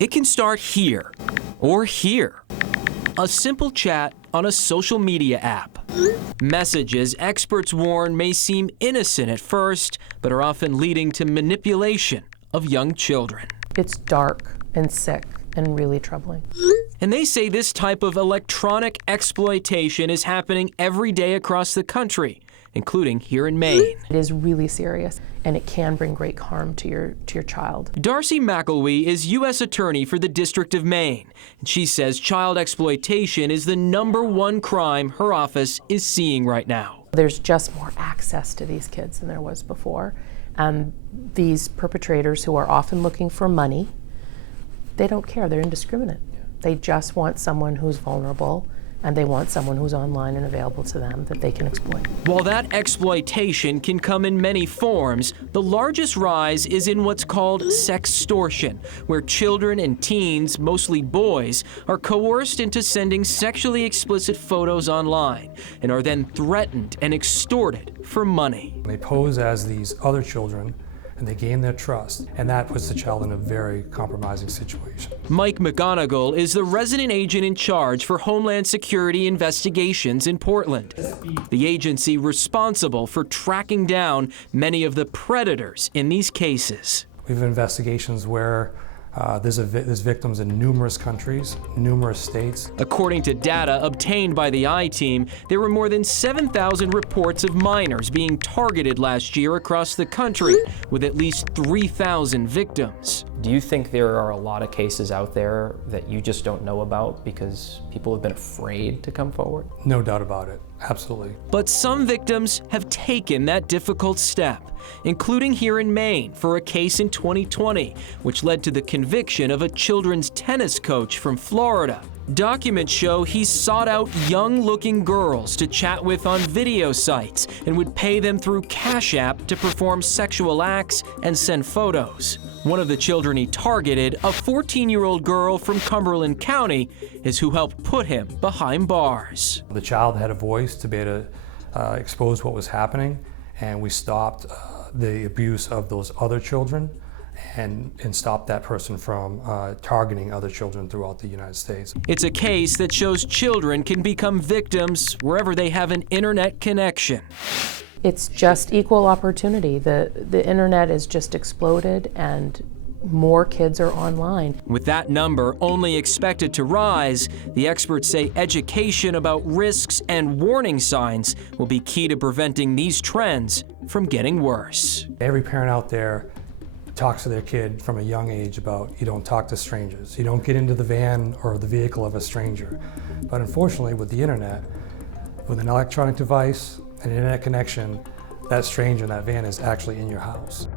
It can start here or here. A simple chat on a social media app. Messages experts warn may seem innocent at first, but are often leading to manipulation of young children. It's dark and sick and really troubling. And they say this type of electronic exploitation is happening every day across the country, including here in Maine. It is really serious, and it can bring great harm to your child. Darcy McElwee is U.S. Attorney for the District of Maine, and she says child exploitation is the #1 crime her office is seeing right now. There's just more access to these kids than there was before, and these perpetrators, who are often looking for money, they don't care. They're indiscriminate. They just want someone who's vulnerable, and they want someone who's online and available to them that they can exploit. While that exploitation can come in many forms, the largest rise is in what's called sextortion, where children and teens, mostly boys, are coerced into sending sexually explicit photos online and are then threatened and extorted for money. They pose as these other children, and they gain their trust, and that puts the child in a very compromising situation. Mike McGonigal is the resident agent in charge for Homeland Security investigations in Portland, the agency responsible for tracking down many of the predators in these cases. We have investigations where there's victims in numerous countries, numerous states. According to data obtained by the I-Team, there were more than 7,000 reports of minors being targeted last year across the country, with at least 3,000 victims. Do you think there are a lot of cases out there that you just don't know about because people have been afraid to come forward? No doubt about it, absolutely. But some victims have taken that difficult step, including here in Maine for a case in 2020, which led to the conviction of a children's tennis coach from Florida. Documents show he sought out young-looking girls to chat with on video sites and would pay them through Cash App to perform sexual acts and send photos. One of the children he targeted, a 14-year-old girl from Cumberland County, is who helped put him behind bars. The child had a voice to be able to expose what was happening, and we stopped the abuse of those other children and stop that person from targeting other children throughout the United States. It's a case that shows children can become victims wherever they have an internet connection. It's just equal opportunity. The internet has just exploded, and more kids are online. With that number only expected to rise, the experts say education about risks and warning signs will be key to preventing these trends from getting worse. Every parent out there talks to their kid from a young age about you don't talk to strangers, you don't get into the van or the vehicle of a stranger. But unfortunately, with the internet, with an electronic device, an internet connection, that stranger in that van is actually in your house.